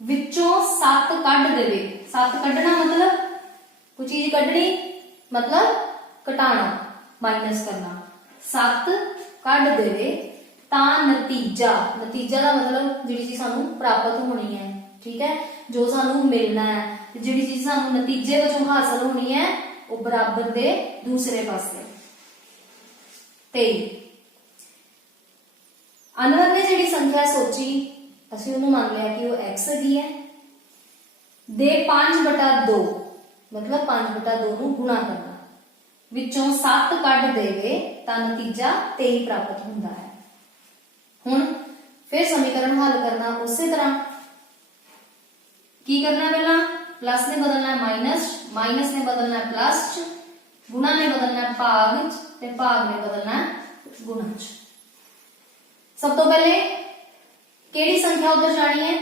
ਵਿੱਚੋਂ 7 ਕੱਢ ਦੇਵੇ। 7 ਕੱਢਣਾ ਮਤਲਬ ਕੋਈ ਚੀਜ਼ ਕੱਢਣੀ, ਮਤਲਬ ਘਟਾਣਾ, ਮਾਈਨਸ ਕਰਨਾ। 7 ਕੱਢ ਦੇਵੇ ਤਾਂ ਨਤੀਜਾ, ਨਤੀਜਾ ਦਾ ਮਤਲਬ ਜਿਹੜੀ ਚੀਜ਼ ਸਾਨੂੰ ਪ੍ਰਾਪਤ ਹੋਣੀ ਹੈ, ਠੀਕ ਹੈ, ਜੋ ਸਾਨੂੰ ਮਿਲਣਾ ਹੈ, ਜਿਹੜੀ ਚੀਜ਼ ਸਾਨੂੰ ਨਤੀਜੇ ਵਜੋਂ ਹਾਸਲ ਹੋਣੀ ਹੈ, ਉਹ ਬਰਾਬਰ ਦੇ ਦੂਸਰੇ ਪਾਸੇ 23। ਅਨਵਰ ਨੇ ਜਿਹੜੀ ਸੰਖਿਆ ਸੋਚੀ, ਅਸੀਂ ਉਹਨੂੰ ਮੰਨ ਲਿਆ ਕਿ ਉਹ x ਹੈਗੀ ਹੈ, ਦੇ 5/2 ਮਤਲਬ 5/2 ਨੂੰ ਗੁਣਾ ਕਰਨਾ, ਵਿੱਚੋਂ 7 ਕੱਢ ਦੇਵੇ ਤਾਂ ਨਤੀਜਾ 23 ਪ੍ਰਾਪਤ ਹੁੰਦਾ ਹੈ। ਹੁਣ ਫਿਰ ਸਮੀਕਰਨ ਹੱਲ ਕਰਨਾ ਉਸੇ ਤਰ੍ਹਾਂ। ਕੀ ਕਰਨਾ, ਪਹਿਲਾਂ प्लस ने बदलना है माइनस, माइनस ने बदलना है प्लस च, गुणा ने बदलना है भाग च, ते भाग ने बदलना है गुणा च। सब तो पहले केड़ी संख्या उधर जानी है,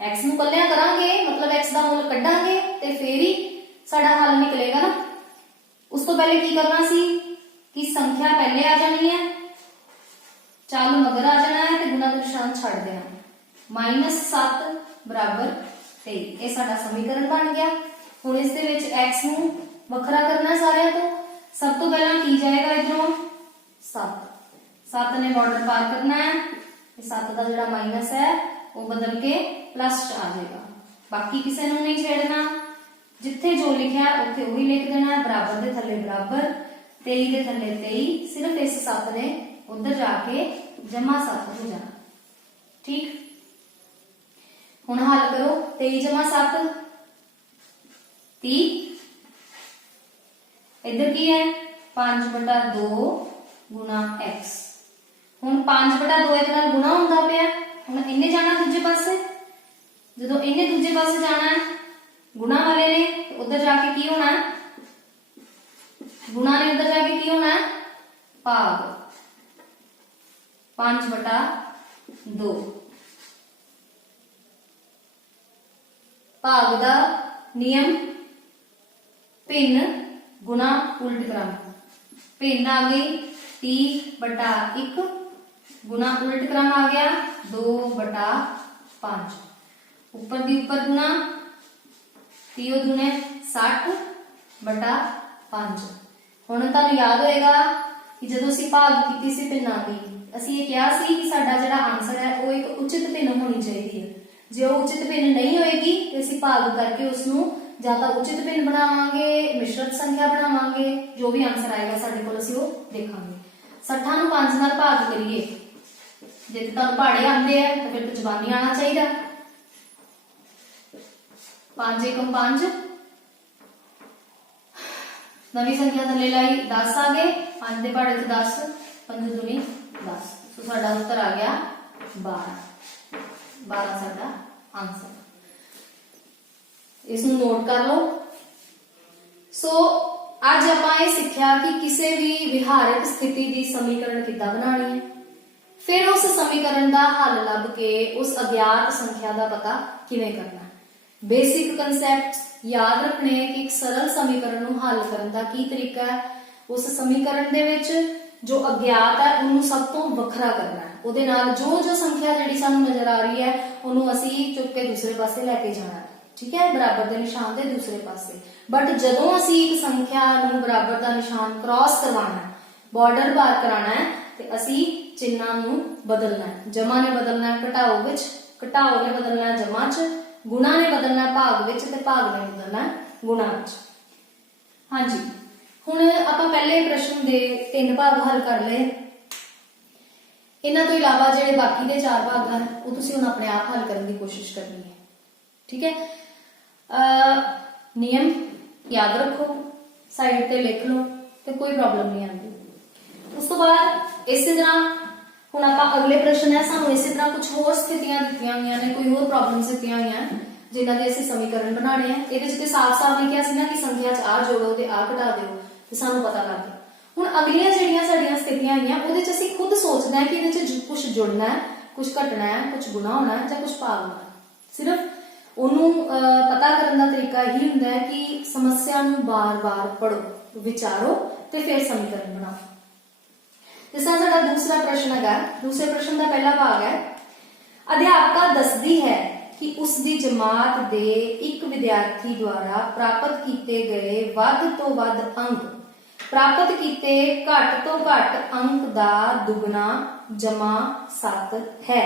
x नूं कल्लियां करांगे, मतलब x दा मुल कढांगे ते फिर ही साडा हल निकलेगा ना। उस तो पहले की करना सी कि संख्या पहले आ जानी है, चाल मगर आ जाना है ते गुणा का निशान छड़ देना। -7 बराबर 23, ये साडा समीकरण बन गया। हुण इस दे विच x नूं वखरा करना सारियां तो, सब तो पहला की जाएगा इधरों 7, 7 ने बॉर्डर पार करना है, 7 का जिहड़ा माइनस है वो बदल के प्लस च आ जाएगा। बाकी किसी नूं नहीं छेड़ना, जिथे जो लिखा है उत्थे वही लिख देना है, बराबर दे थल्ले बराबर, 23 दे थल्ले 23, सिर्फ इस 7 ने उधर जाके जमा 7 हो जाना। ठीक, हुण हल करो, 23 जमा 7 30, इधर की है 5/2 गुणा x। हुण 5/2 एक नाल गुणा हुंदा पिया, हुण इन्ने जाना दूजे पासे, जदों इन्ने दूजे पासे जाना है गुणा वाले ने, उधर जाके की होना है, गुणा ने उधर जाके की होना है भाग, 5/2 भाग दा नियम भिन्न गुणा उल्ट क्रम। भिन्न आ गई 30/1, गुणा उल्ट क्रम आ गया 2/5, ऊपर दी ऊपर गुणा, 30 दूने 60/5। हुण तुहानूं याद होएगा कि जदों असीं भाग कीती सी भिन्नां दी, असीं ये कहा सी कि साडा जिहड़ा आंसर है वो एक उचित भिन्न होनी चाहिए है। जे वो उचित भिन्न नहीं होएगी तो असीं भाग करके उसनूं जां तां उचित भिन्न बनावांगे, मिश्रित संख्या बनावांगे, जो भी आंसर आएगा साडे कोल असीं वो देखांगे। 60 नूं 5 नाल भाग करिए, जे तुहानूं पहाड़े आंदे आ तो फिर तो जबानी आना चाहिए। 5 एकम 5, नवी संख्या थल्ले लाई 10 आ गए, 5 दे पहाड़े 10, 5 दूनी 10, तो साडा उत्तर आ गया 12 साडा आंसर। इसनूं नोट कर लो। सो अज आपां ये सिक्ख्या कि किसी भी विहारक स्थिति की समीकरण किद्दां बनानी है, फिर उस समीकरण का हल लभ के उस अज्ञात संख्या का पता किवें करना है। बेसिक कंसैप्ट याद रखने कि एक सरल समीकरण नूं हल करने का की तरीका है। उस समीकरण दे विच जो अज्ञात है उन्होंने सब तो वखरा करना है, उहदे नाल जो जो संख्या जिहड़ी सानूं नजर आ रही है उन्होंने असीं चुक के दूसरे पासे लैके जाना है। ठीक है, बराबर के निशान के दूसरे पासे। बट जदों असीं एक संख्या नूं बराबर का निशान क्रॉस करवाना है, बॉर्डर पार कराना है, तो असीं चिन्हां नूं बदलना है। जमा ने बदलना है घटाओ विच, घटाओ ने बदलना है जमा च, गुणा ने बदलना है भाग विच, ते भाग ने बदलना है गुणा विच। हाँ जी, हुण आपां पहले प्रश्न दे 3 भाग हल कर लए। इन्हां तो इलावा जिहड़े बाकी दे 4 भाग हैं वो तुसीं हुण अपने आप हल करने की कोशिश करनी है। ठीक है, नियम याद रखो, साइड ते लिख लो, तो कोई प्रॉब्लम नहीं आती। उस तो बाद इसी तरह हुण आपां अगले प्रश्न है, सानूं इसी तरह कुछ होर स्थितियां दित्तियां होईयां ने, कोई होर प्रॉब्लम्स दित्तियां होईयां, जिन्हां दे असीं समीकरण बनाने हैं। इहदे च ते साफ-साफ लिखिया सी ना कि संख्या च आ जोड़ो ते आ घटा दिओ ते सानू पता लग गया। हुण अगलियां जिहड़ियां साडीआं स्थितियां आईआं उहदे च असीं खुद सोचना है कि इहदे च कुछ जुड़ना है, कुछ घटना है, कुछ गुणा होना है जां कुछ भाग होना है। सिर्फ ਉਹਨੂੰ पता करने का तरीका यही ਹੁੰਦਾ है कि समस्या ਨੂੰ बार-बार पढ़ो, विचारो ਤੇ फिर समीकरण बनाओ। जिस तरह साडा दूसरा प्रश्न है, दूसरे प्रश्न का पहला भाग है, अध्यापका दसदी है कि उसकी जमात दे एक विद्यार्थी द्वारा प्राप्त किए गए वध तो वध अंक प्राप्त किए घट तो घट अंक का दुगना जमा 7 है।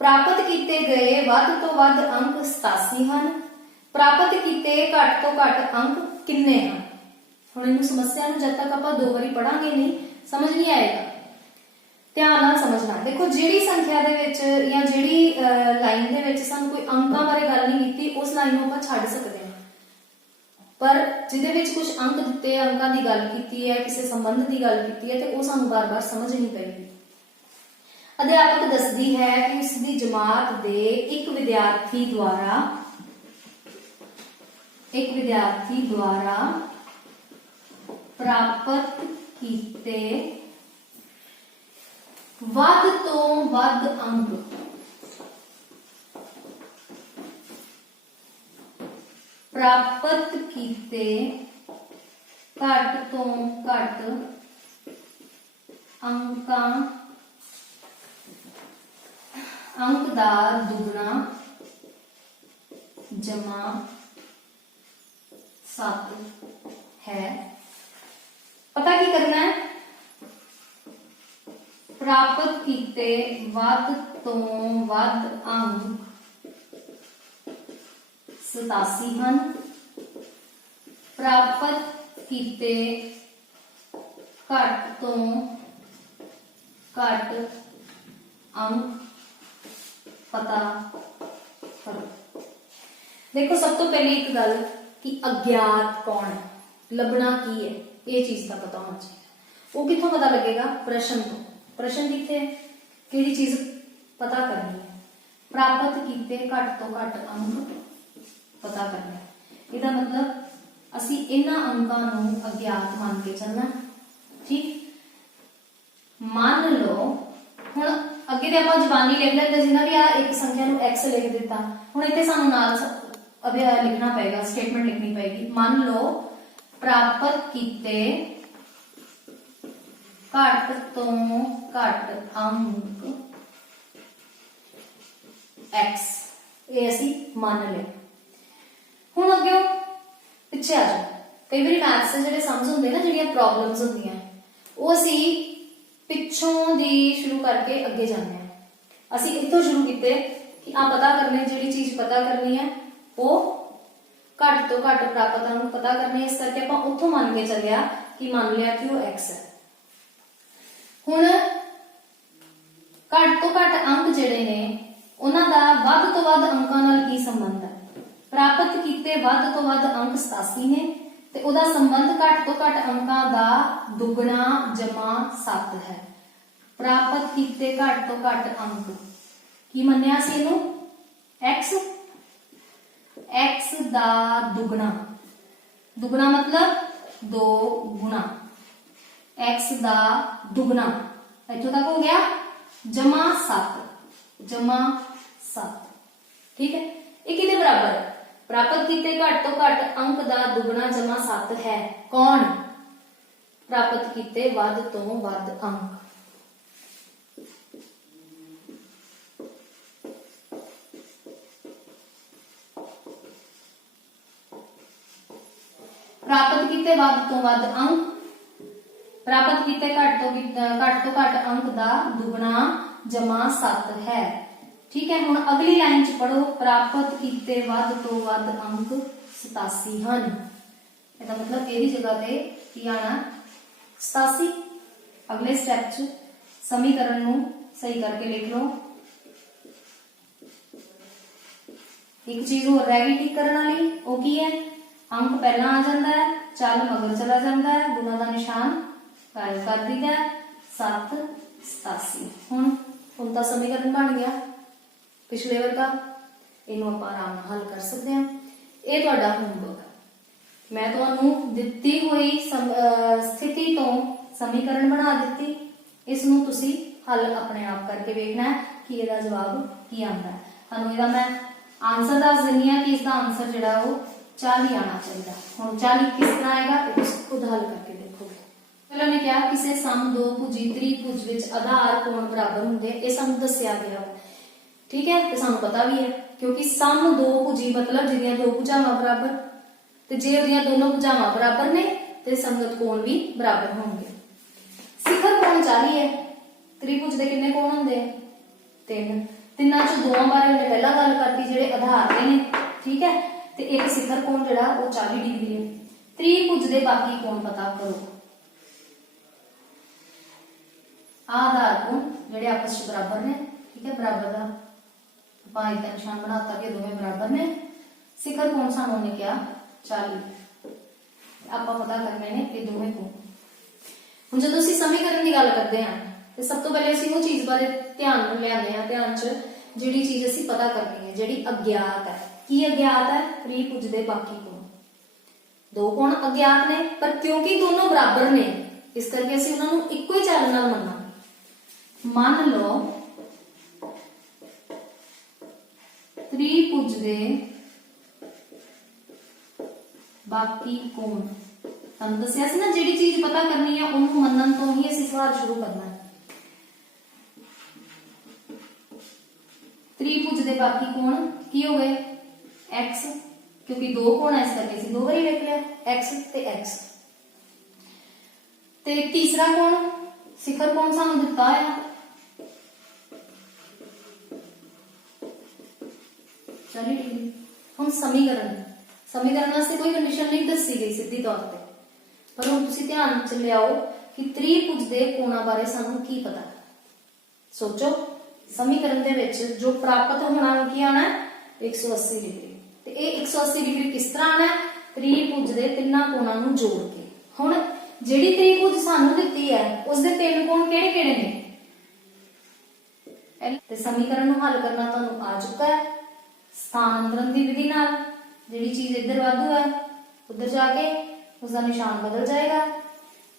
प्राप्त किए गए वध तो वध अंक 87 हैं। प्राप्त किए घट तो घट अंक किन्ने हैं? हुण इहनूं समस्या नूं जद तक आपां दो बारी पढ़ांगे नहीं समझ नहीं आएगा। ध्यान नाल समझना। देखो जिहड़ी संख्या दे विच या जिहड़ी लाइन दे विच सानूं कोई अंकां बारे गल नहीं कीती उस लाइन नूं आपां छड्ड सकदे हां, पर जिहदे विच कुछ अंक दित्ते अंकां दी गल कीती है, किसी संबंध की गल कीती है, तो वो सानूं बार-बार समझनी पेगी। अध्यापक दसदी है कि उसकी जमात दे एक विद्यार्थी द्वारा प्राप्त कीते वध तो वध अंक प्राप्त कीते घट तो घट अंक दा दुगना जमा 7 है। पता की करना है? प्राप्त कीते वध तो वध अंक 87 हैं। प्राप्त कीते घट तो घट अंक पता करो। देखो सब तो पहले एक गल कि अज्ञात कौन है, लभना की है, ये चीज का पता होना चाहिए। वो कितों पता लगेगा? प्रश्न तो। प्रश्न किथे है, किहड़ी चीज पता करनी है? प्राप्त कीते घट तो घट अंक पता करना है। इसका मतलब असी इन्हां अंकां नूं अज्ञात मान के चलना। ठीक, मान लो हुण अगे ते आपां जबानी लिख लेंदे सी ना भी आ एक संख्या नूं x लिख दिता। हुण इत्थे सानूं नाल अब लिखना पएगा, स्टेटमेंट लिखनी पएगी। मान लो प्राप्त कीते घट तो घट अंक x, ये असीं मान लिया। हुण अगे पिछे आ जाओ। कई बार मैथ्स जिहड़े सम्स हुंदे ना, जिहड़ियां प्रॉब्लम्स हुंदियां वो असीं पिछों दी शुरू करके अगे जाने हैं। असी इत्थों शुरू किते कि आ पता करने, जिहड़ी चीज पता करनी है वो घट तो घट प्राप्त अंक पता करने, इस करके आपां उत्थों मान के चलिया कि मान लिया कि वो x है। हुण घट तो घट अंक जिहड़े ने उन्हां दा वध तो वध अंकां नाल की संबंध है? प्राप्त कीते वध तो वध अंक 87 ने ते उहदा संबंध घट तो घट अंकां दा दुगना जमा 7 है। प्राप्त कीते घट तो घट अंक की मन्निया सी इहनूं x दा दुगना, दुगना मतलब 2 गुना, x दा दुगना इत्थों तक हो गया जमा 7। ठीक है, ये किहदे बराबर है? प्राप्त कीते घट तो घट अंक दा दुगना जमा 7 है। कौन? प्राप्त कीते वध तो वध अंक। प्राप्त कीते वध तो वध अंक, प्राप्त कीते घट तो घट अंक दा दुगना जमा 7 है। ठीक है, हुण अगली लाइन च पढ़ो। प्राप्त कीते वध तो वध अंक 87 हैं। इसका मतलब यही जगह पे की आना 87। अगले स्टेप च समीकरण नूं सही करके लिख लो। एक चीज होर रह गई ठीक करने वाली, वो की है? अंक पहला आ जाता है, चल मगर चला जाता है, गुना का निशान गायब कर दिया है। 7 87 हुण तो समीकरण बन गया पिछले वर्ग का। ਇਹਨੂੰ ਆਪਾਂ ਆਰਾਮ ਨਾਲ ਹੱਲ ਕਰ ਸਕਦੇ ਹਾਂ। ਇਹ ਤੁਹਾਡਾ ਹੋਮਵਰਕ ਹੈ। ਮੈਂ ਤੁਹਾਨੂੰ ਦਿੱਤੀ ਹੋਈ ਸਥਿਤੀ ਤੋਂ ਸਮੀਕਰਨ ਬਣਾ ਦਿੱਤੀ, ਇਸ ਨੂੰ ਤੁਸੀਂ ਹੱਲ ਆਪਣੇ ਆਪ ਕਰਕੇ ਵੇਖਣਾ ਹੈ ਕਿ ਇਹਦਾ ਜਵਾਬ ਕੀ ਆਉਂਦਾ ਹੈ। ਤੁਹਾਨੂੰ ਇਹਦਾ ਮੈਂ ਆਨਸਰ ਦੱਸ ਦਿੰਦੀ ਹਾਂ ਕਿ ਇਸ ਦਾ ਆਨਸਰ ਜਿਹੜਾ ਉਹ 40 ਆਣਾ ਚਾਹੀਦਾ। ਹੁਣ 40 ਕਿਸ ਤਰ੍ਹਾਂ ਆਏਗਾ ਇਹ ਤੁਸੀਂ ਖੁਦ ਹੱਲ ਕਰਕੇ ਦੇਖੋਗੇ। ਪਹਿਲਾਂ ਮੈਂ ਕਿਹਾ ਕਿਸੇ ਸਮ ਦੋ ਭੁਜੀ ਤ੍ਰਿਭੁਜ ਵਿੱਚ ਆਧਾਰ ਕੋਣ ਬਰਾਬਰ ਹੁੰਦੇ, ਇਹ ਸਾਨੂੰ ਦੱਸਿਆ ਗਿਆ, ਠੀਕ ਹੈ, ਤੇ ਸਾਨੂੰ ਪਤਾ ਵੀ ਹੈ ਕਿਉਂਕਿ ਸਮ ਦੋ ਭੁਜੀ ਮਤਲਬ ਜਿਹਦੀਆਂ ਦੋ ਭੁਜਾਵਾਂ ਬਰਾਬਰ, ਤੇ ਜੇ ਉਹਦੀਆਂ ਦੋਨੋਂ ਭੁਜਾਵਾਂ ਬਰਾਬਰ ਨੇ ਤੇ ਸੰਗਤ ਕੋਣ ਵੀ ਬਰਾਬਰ ਹੋਣਗੇ। ਸਿਖਰ ਕੋਣ 40 ਹੈ। ਤ੍ਰਿਭੁਜ ਦੇ ਕਿੰਨੇ ਕੋਣ ਹੁੰਦੇ ਆ? 3। ਤਿੰਨਾਂ ਚੋਂ ਦੋਵਾਂ ਬਾਰੇ ਉਹਨੇ ਪਹਿਲਾਂ ਗੱਲ ਕਰਤੀ ਜਿਹੜੇ ਆਧਾਰ ਦੇ ਨੇ, ਠੀਕ ਹੈ, ਤੇ ਇੱਕ ਸਿਖਰ ਕੋਣ ਜਿਹੜਾ ਉਹ 40 ਡਿਗਰੀ ਹੈ। ਤ੍ਰਿਭੁਜ ਦੇ ਬਾਕੀ ਕੋਣ ਪਤਾ ਕਰੋ। ਆਧਾਰ ਕੋਣ ਜਿਹੜੇ ਆਪਸ ਵਿੱਚ ਬਰਾਬਰ ਨੇ, ਠੀਕ ਹੈ, ਬਰਾਬਰ ਦਾ ਆਪਾਂ ਇੱਕ ਨਿਸ਼ਾਨ ਬਣਾਤਾ ਕਿ ਦੋਵੇਂ ਬਰਾਬਰ ਨੇ। ਸਿਖਰ ਕੋਣ ਸਾਨੂੰ ਉਹਨੇ ਕਿਹਾ 40, ਆਪਾਂ ਪਤਾ ਕਰਨੇ ਨੇ ਇਹ ਦੋਵੇਂ ਕੋਣ। ਹੁਣ ਜਦੋਂ ਅਸੀਂ ਸਮੀਕਰਨ ਦੀ ਗੱਲ ਕਰਦੇ ਹਾਂ ਤੇ ਸਭ ਤੋਂ ਪਹਿਲੇ ਅਸੀਂ ਉਹ ਚੀਜ਼ ਬਾਰੇ ਧਿਆਨ ਲਿਆਉਂਦੇ ਹਾਂ, ਧਿਆਨ 'ਚ ਜਿਹੜੀ ਚੀਜ਼ ਅਸੀਂ ਪਤਾ ਕਰਨੀ ਹੈ ਜਿਹੜੀ ਅਗਿਆਤ ਹੈ। ਕੀ ਅਗਿਆਤ ਹੈ? ਤ੍ਰਿਭੁਜ ਦੇ ਬਾਕੀ ਕੋਣ। ਦੋ ਕੋਣ ਅਗਿਆਤ ਨੇ, ਪਰ ਕਿਉਂਕਿ ਦੋਨੋਂ ਬਰਾਬਰ ਨੇ ਇਸ ਕਰਕੇ ਅਸੀਂ ਉਹਨਾਂ ਨੂੰ ਇੱਕੋ ਹੀ ਚਾਲ ਨਾਲ ਮੰਨਾਂਗੇ। ਮੰਨ ਲਓ ਤ੍ਰਿਭੁਜ ਦੇ ਬਾਕੀ ਕੋਣ, ਤੁਹਾਨੂੰ ਦੱਸਿਆ ਸੀ ਨਾ ਜਿਹੜੀ ਚੀਜ਼ ਪਤਾ ਕਰਨੀ ਹੈ ਉਹਨੂੰ ਮੰਨਣ ਤੋਂ ਹੀ ਅਸੀਂ ਸਵਾਲ ਸ਼ੁਰੂ ਕਰਨਾ ਹੈ। ਤ੍ਰਿਭੁਜ ਦੇ ਬਾਕੀ ਕੋਣ ਕੀ ਹੋ ਗਏ? x, ਕਿਉਂਕਿ ਦੋ ਕੋਣ ਹੈ ਇਸ ਕਰਕੇ ਅਸੀਂ ਦੋ ਵਾਰੀ ਲਿਖ ਲਿਆ x ਤੇ x। ਤੇ ਤੀਸਰਾ ਕੋਣ ਸਿਖਰ ਕੋਣ ਸਾਨੂੰ ਦਿੱਤਾ ਹੈ 40 ਡਿਗਰੀ। ਹੁਣ ਸਮੀਕਰਨ ਵਾਸਤੇ ਕੋਈ ਕੰਡੀਸ਼ਨ ਨਹੀਂ ਦੱਸੀ ਗਈ ਸਿੱਧੀ ਤੌਰ ਤੇ, ਪਰ ਹੁਣ ਤੁਸੀਂ ਧਿਆਨ ਚ ਲਿਆਓ ਕਿ ਤ੍ਰਿਭੁਜ ਦੇ ਕੋਣਾਂ ਬਾਰੇ ਸਾਨੂੰ ਕੀ ਪਤਾ। ਸੋਚੋ ਸਮੀਕਰਨ ਦੇ ਵਿੱਚ ਜੋ ਪ੍ਰਾਪਤ ਹੋਣਾ ਕੀ ਆਣਾ 180 ਡਿਗਰੀ, ਤੇ ਇਹ 180 ਡਿਗਰੀ ਕਿਸ ਤਰ੍ਹਾਂ ਆਣਾ? ਤ੍ਰਿਭੁਜ ਦੇ ਤਿੰਨਾਂ ਕੋਣਾਂ ਨੂੰ ਜੋੜ ਕੇ। ਹੁਣ ਜਿਹੜੀ ਤ੍ਰਿਭੁਜ ਸਾਨੂੰ ਦਿੱਤੀ ਹੈ ਉਸ ਦੇ ਤਿੰਨ ਕੋਣ ਕਿਹੜੇ ਕਿਹੜੇ ਨੇ? ਤੇ ਸਮੀਕਰਨ ਨੂੰ ਹੱਲ ਕਰਨਾ ਤੁਹਾਨੂੰ ਆ ਚੁੱਕਾ ਹੈ ਸਥਾਨਾਂਤਰਨ ਦੀ ਵਿਧੀ ਨਾਲ। ਜਿਹੜੀ ਚੀਜ਼ ਇੱਧਰ ਵਾਧੂ ਹੈ ਉੱਧਰ ਜਾ ਕੇ ਉਸਦਾ ਨਿਸ਼ਾਨ ਬਦਲ ਜਾਏਗਾ।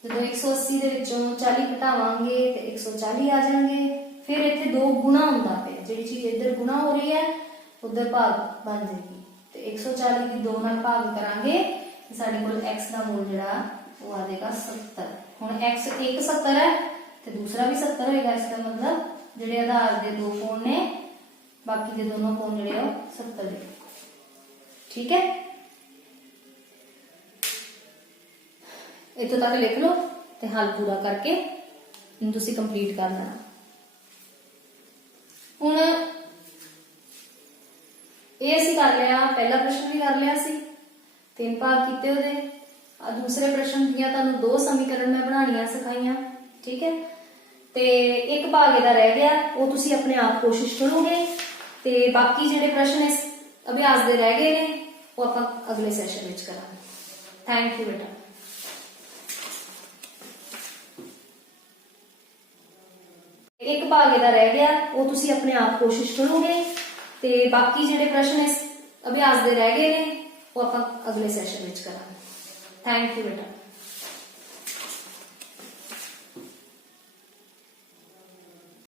ਜਦੋਂ 180 ਦੇ ਵਿੱਚੋਂ 40 ਘਟਾਵਾਂਗੇ ਤੇ 140 ਆ ਜਾਣਗੇ। ਫਿਰ ਇੱਥੇ ਦੋ ਗੁਣਾ ਹੁੰਦਾ ਪਿਆ, ਜਿਹੜੀ ਚੀਜ਼ ਇੱਧਰ ਗੁਣਾ ਹੋ ਰਹੀ ਹੈ ਉੱਧਰ ਭਾਗ ਬਣ ਜਾਏਗੀ, ਤੇ 140 ਦੀ 2 ਨਾਲ ਭਾਗ ਕਰਾਂਗੇ ਤੇ ਸਾਡੇ ਕੋਲ x ਦਾ ਮੂਲ ਜਿਹੜਾ ਉਹ ਆ ਜਾਏਗਾ 70। ਹੁਣ x ਇੱਕ 70 ਹੈ ਤੇ ਦੂਸਰਾ ਵੀ 70 ਹੋਏਗਾ। ਇਸ ਦਾ ਮਤਲਬ ਜਿਹੜੇ ਆਧਾਰ ਦੇ ਦੋ ਕੋਣ ਨੇ ਬਾਕੀ ਦੇ ਦੋਨੋਂ ਕੋਣ ਜਿਹੜੇ ਉਹ 70 ਦੇ, ਠੀਕ ਹੈ। ਇੱਥੋਂ ਤੱਕ ਲਿਖ ਲਓ ਤੇ ਹੱਲ ਪੂਰਾ ਕਰਕੇ ਇਹਨੂੰ ਤੁਸੀਂ ਕੰਪਲੀਟ ਕਰ ਲੈਣਾ। ਹੁਣ ਇਹ ਅਸੀਂ ਕਰ ਲਿਆ, ਪਹਿਲਾ ਪ੍ਰਸ਼ਨ ਵੀ ਕਰ ਲਿਆ ਸੀ, 3 ਭਾਗ ਕੀਤੇ ਉਹਦੇ। ਦੂਸਰੇ ਪ੍ਰਸ਼ਨ ਦੀਆਂ ਤੁਹਾਨੂੰ 2 ਸਮੀਕਰਨ ਮੈਂ ਬਣਾਉਣੀਆਂ ਸਿਖਾਈਆਂ, ਠੀਕ ਹੈ, ਤੇ ਇੱਕ ਭਾਗ ਇਹਦਾ ਰਹਿ ਗਿਆ, ਉਹ ਤੁਸੀਂ ਆਪਣੇ ਆਪ ਕੋਸ਼ਿਸ਼ ਕਰੋਗੇ, ਤੇ ਬਾਕੀ ਜਿਹੜੇ ਪ੍ਰਸ਼ਨ ਇਸ ਅਭਿਆਸ ਦੇ ਰਹਿ ਗਏ ਨੇ ਉਹ ਆਪਾਂ ਅਗਲੇ ਸੈਸ਼ਨ ਵਿੱਚ ਕਰਾਂਗੇ। ਥੈਂਕ ਯੂ ਬੇਟਾ। ਇੱਕ ਭਾਗ ਇਹਦਾ ਰਹਿ ਗਿਆ, ਉਹ ਤੁਸੀਂ ਆਪਣੇ ਆਪ ਕੋਸ਼ਿਸ਼ ਕਰੋਗੇ, ਤੇ ਬਾਕੀ ਜਿਹੜੇ ਪ੍ਰਸ਼ਨ ਇਸ ਅਭਿਆਸ ਦੇ ਰਹਿ ਗਏ ਨੇ ਉਹ ਆਪਾਂ ਅਗਲੇ ਸੈਸ਼ਨ ਵਿੱਚ ਕਰਾਂਗੇ। ਥੈਂਕ ਯੂ ਬੇਟਾ।